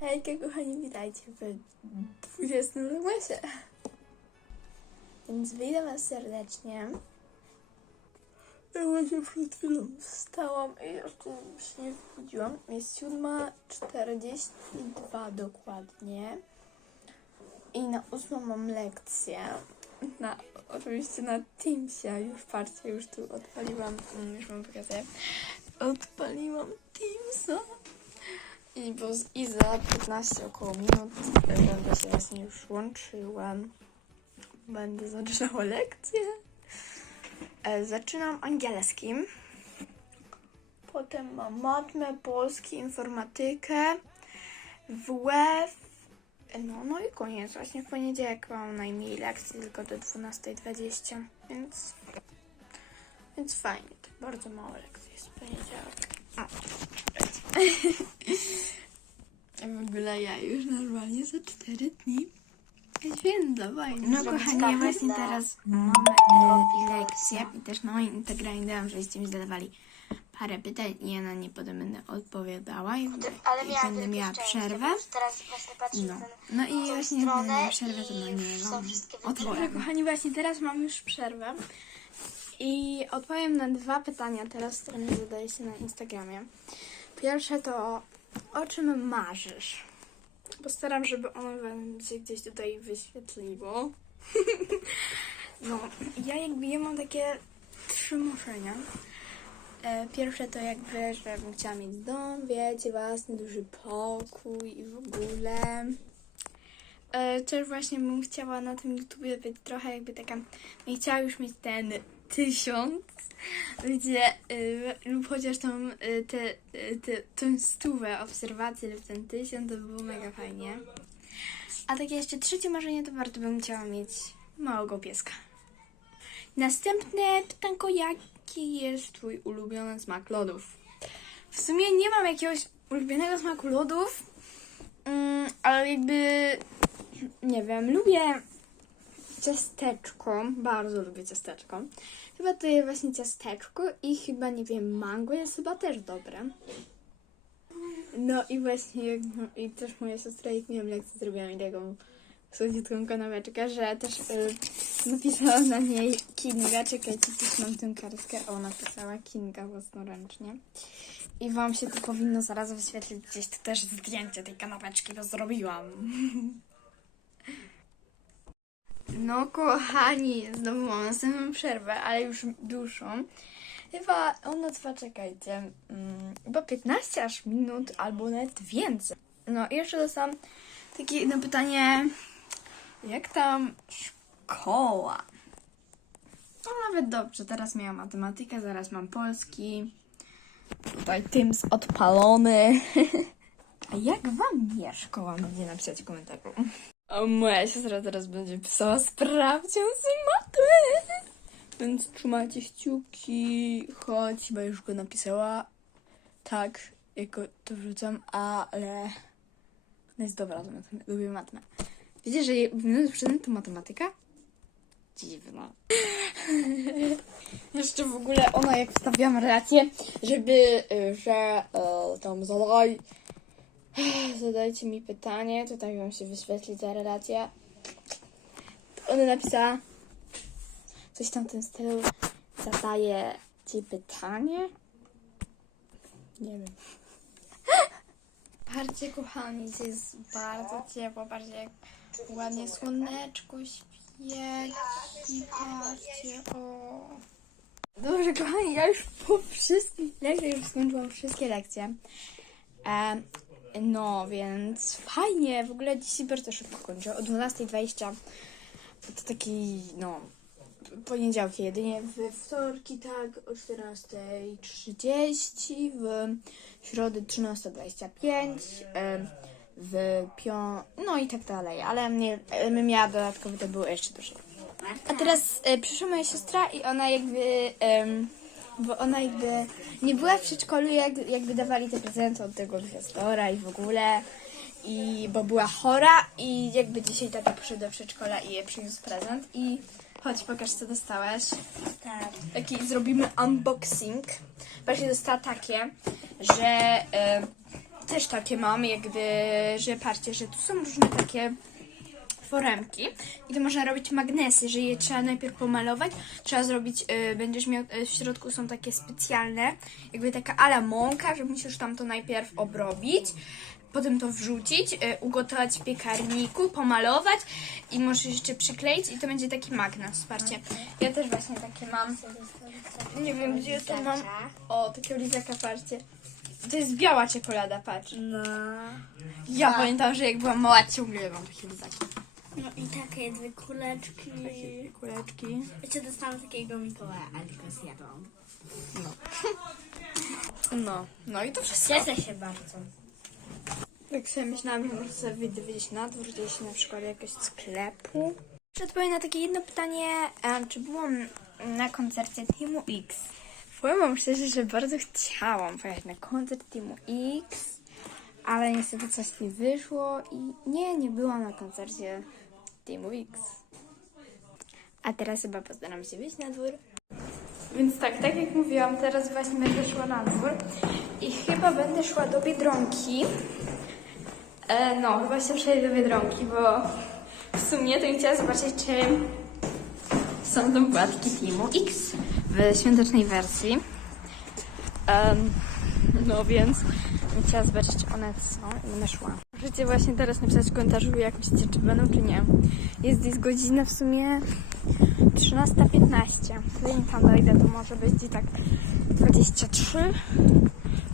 Hejka kochani, witajcie w 20 vlogmasie. Więc witam was serdecznie. Ja właśnie przed chwilą wstałam i jeszcze się nie budziłam. Jest 7.42 dokładnie. I na ósmą mam lekcję. Na, oczywiście na Teamsie. Już patrzcie, już tu odpaliłam. mm, Już wam pokazuję. Odpaliłam Teamsa. I, bo z, I za 15 około minut będę się właśnie już łączyłam. Będę zaczynała lekcję. E, zaczynam angielskim. Potem mam matmę, polski, informatykę, WF. No, no i koniec. Właśnie w poniedziałek mam najmniej lekcji, tylko do 12.20, więc, więc fajnie. To bardzo mało lekcji jest w poniedziałek. O, w ogóle ja już normalnie za 4 dni święta fajnie. No kochani, ja właśnie teraz mam e, lekcję i też na moim Instagramie dałam, żebyście mi zadawali parę pytań i ja na nie potem będę odpowiadała i, Ale i miałam będę miała przerwę. No, no i właśnie jak będę miała przerwę, to na nie wam wszystkie Dobrze, kochani, właśnie teraz mam już przerwę i odpowiem na dwa pytania teraz, które mi zadajecie na Instagramie. Pierwsze to, o czym marzysz? Postaram, żeby ono wam się gdzieś tutaj wyświetliło. no, ja jakby, ja mam takie trzy marzenia. E, Pierwsze to jakby, żebym chciała mieć dom, wiecie, własny duży pokój i w ogóle. E, też właśnie bym chciała na tym YouTubie być trochę jakby taka, nie chciała już mieć ten tysiąc, gdzie, y, lub chociaż tą, y, te, y, te, tą stówę obserwacji lub ten tysiąc, to by było mega fajnie. A takie jeszcze trzecie marzenie, to bardzo bym chciała mieć małego pieska. Następne pytanko, jaki jest twój ulubiony smak lodów? W sumie nie mam jakiegoś ulubionego smaku lodów, mm, ale jakby nie wiem, lubię ciasteczko, bardzo lubię ciasteczko. Chyba to jest właśnie ciasteczko i chyba, nie wiem, mango jest chyba też dobre. No i właśnie, no, i też moja siostra, jak miałam lekcję, zrobiła mi taką słodziutką kanapeczkę, że też y, napisała na niej Kinga, czekajcie, też mam tę kartkę, o, napisała Kinga własnoręcznie. I wam się tu powinno zaraz wyświetlić gdzieś tu też zdjęcie tej kanapeczki, bo zrobiłam. No kochani, znowu mam następną przerwę, ale już dłuższą. Chyba ona trwa, czekajcie, mm, chyba 15 aż minut, albo nawet więcej. No i jeszcze dostałam takie jedno pytanie, jak tam szkoła? No nawet dobrze, teraz miałam matematykę, zaraz mam polski. Tutaj Teams odpalony. A jak wam nie szkoła? Będzie napisać w komentarzu. A moja siostra teraz będzie pisała sprawdzian z matmy. Więc trzymajcie kciuki, choć chyba już go napisała. Tak, jako to wrzucam, ale ona jest dobra do matmy. Lubię matmę. Wiecie, że ulubiony przedmiot to matematyka? Dziwna. Jeszcze w ogóle ona jak wstawiłam relację, żeby, y, że y, tam zadaj Zadajcie mi pytanie, tutaj wam się wyświetli ta relacja. Ona napisała coś tam w tym stylu. Zadaję ci pytanie? Nie wiem. Patrzcie, kochani, jest bardzo ciepło. Jak ładnie słoneczko świeci. Patrzcie, o. Dobrze, kochani, ja już po wszystkich lekcjach już skończyłam wszystkie lekcje. Em, no, więc fajnie. W ogóle dzisiaj bardzo szybko kończę. O 12.20 to taki, no, poniedziałki jedynie. W wtorki tak o 14.30, w środę 13.25, em, w pią... no i tak dalej. Ale mnie, my miała dodatkowo to było jeszcze dużo. A teraz e, przyszła moja siostra i ona jakby, em, bo ona jakby nie była w przedszkolu, jak, jakby dawali te prezenty od tego gwiazdora i w ogóle. I bo była chora i jakby dzisiaj tata poszedł do przedszkola i je przyniósł prezent i chodź pokaż co dostałeś. Tak. Taki zrobimy unboxing. Właśnie dostała takie, że e, też takie mam, jak gdy, że patrzcie, że tu są różne takie foremki i to można robić magnesy, że je trzeba najpierw pomalować, trzeba zrobić, y, będziesz miał, y, w środku są takie specjalne, jakby taka ala mąka, że musisz tam to najpierw obrobić, potem to wrzucić, y, ugotować w piekarniku, pomalować i możesz jeszcze przykleić i to będzie taki magnes, patrzcie. Ja też właśnie takie mam. Nie wiem, gdzie to mam. O, takiego lizaka, patrzcie. To jest biała czekolada, patrz. No. Ja pamiętam, że jak byłam mała, ciągle mam takie lizaki. No i takie dwie kuleczki. Kuleczki. Jeszcze dostałam takiego Mikołaja, ale tylko zjadłam. No, no i to wszystko. Cieszę się bardzo. Tak sobie myślałam, że może sobie wyjdę gdzieś na dwór, gdzieś na przykład jakiegoś sklepu. Odpowiem na takie jedno pytanie, czy byłam na koncercie Teamu X? Powiem wam szczerze, że bardzo chciałam pojechać na koncert Teamu X, ale niestety coś nie wyszło i nie, nie byłam na koncercie Teamu X. A teraz chyba postaram się wyjść na dwór. Więc tak, tak jak mówiłam, teraz właśnie będę szła na dwór i chyba będę szła do Biedronki. E, no, chyba się przejdę do Biedronki, bo w sumie to bym chciała zobaczyć, czy są tam płatki X w świątecznej wersji. Em, no więc bym chciała zobaczyć, czy one są i będę szła. Możecie właśnie teraz napisać w komentarzu, jak myślicie, czy będą, czy nie. Jest jest godzina w sumie 13.15. Zanim tam dojdę, to może być i tak 23.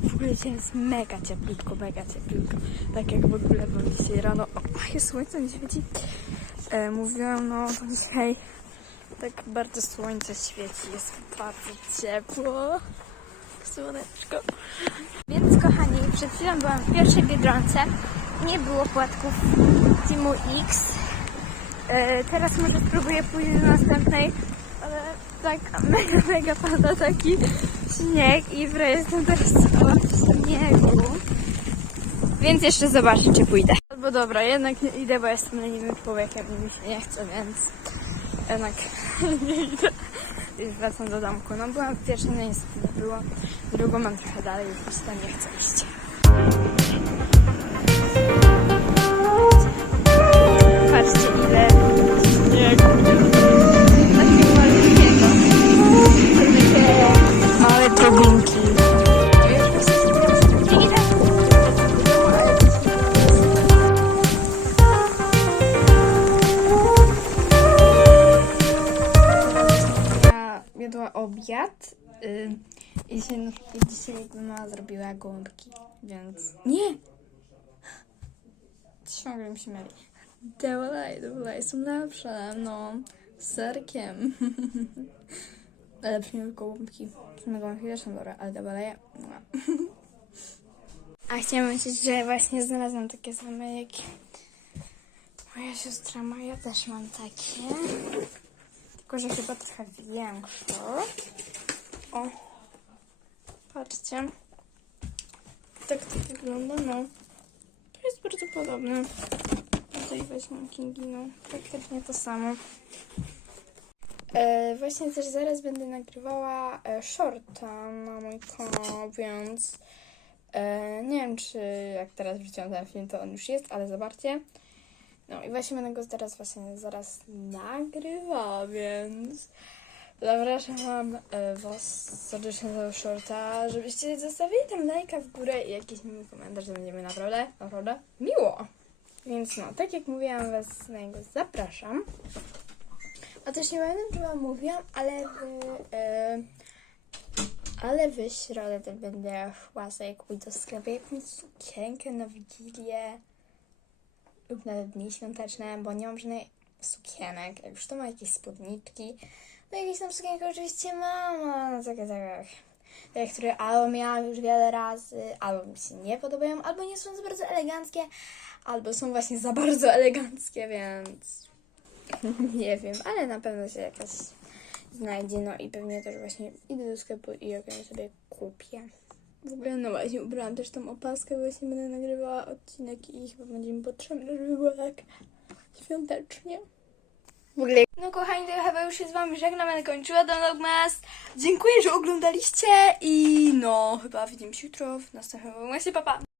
W ogóle dzisiaj jest mega cieplutko, mega cieplutko. Tak jak w ogóle było dzisiaj rano. O, jest słońce nie świeci. E, mówiłam, no dzisiaj tak bardzo słońce świeci. Jest bardzo ciepło. Słoneczko. Więc kochani, przed chwilą byłam w pierwszej Biedronce. Nie było płatków Teamu X. E, teraz może spróbuję pójść do następnej, ale tak mega, mega pada taki śnieg i w jestem teraz cała w śniegu. Więc jeszcze zobaczę, czy pójdę. Albo dobra, jednak nie idę, bo jestem leniwym człowiekiem i mi się nie chce, więc jednak nie idę. Wracam do domku. No byłam w niestety nie było. Drugą mam trochę dalej, już tam nie chce iść. Jadła obiad y, i na przykład dzisiaj mama zrobiła gołąbki, więc... Nie! Ciągle mi się myli. Dewolaj, dewolaj, są lepsze, no. Z serkiem. Lepsze niż gołąbki. Same gołąbki też są dobre, ale dewolaje... No. A chciałam powiedzieć, że właśnie znalazłam takie same jak moja siostra Maja też mam takie. Tylko, że chyba trochę większe. O, patrzcie. Tak to wygląda, no. To jest bardzo podobne. Tutaj weźmie Kingi, no. Praktycznie to samo. E, właśnie też zaraz będę nagrywała e, shorta na mój kanał, więc e, nie wiem, czy jak teraz wrzuciłam ten film, to on już jest, ale zobaczcie. No i właśnie będę go teraz właśnie zaraz nagrywała, więc zapraszam e, Was serdecznie do shorta, żebyście zostawili tam lajka w górę i jakiś miły komentarz, to będziemy naprawdę, naprawdę miło. Więc no, tak jak mówiłam, Was na niego zapraszam. A też nie pamiętam, czy Wam mówiłam, ale w, e, ale w środę też będę szła sobie kupić do sklepu jakąś sukienkę na Wigilię lub nawet dni świąteczne, bo nie mam żadnej sukienek. Jak już to mam jakieś spódniczki, no jakieś tam sukienki oczywiście mam, ale takie, takie, które albo miałam już wiele razy, albo mi się nie podobają, albo nie są za bardzo eleganckie, albo są właśnie za bardzo eleganckie, więc nie wiem, ale na pewno się jakaś znajdzie, no i pewnie też właśnie idę do sklepu i ją sobie kupię. W ogóle no właśnie ubrałam też tą opaskę, właśnie będę nagrywała odcinek i chyba będzie mi potrzebne, żeby było tak świątecznie. W ogóle... No kochani, to ja chyba już się z wami żegnam, będę kończyła ten vlogmas. Dziękuję, że oglądaliście i no, chyba widzimy się jutro w następnym vlogmasie, pa pa!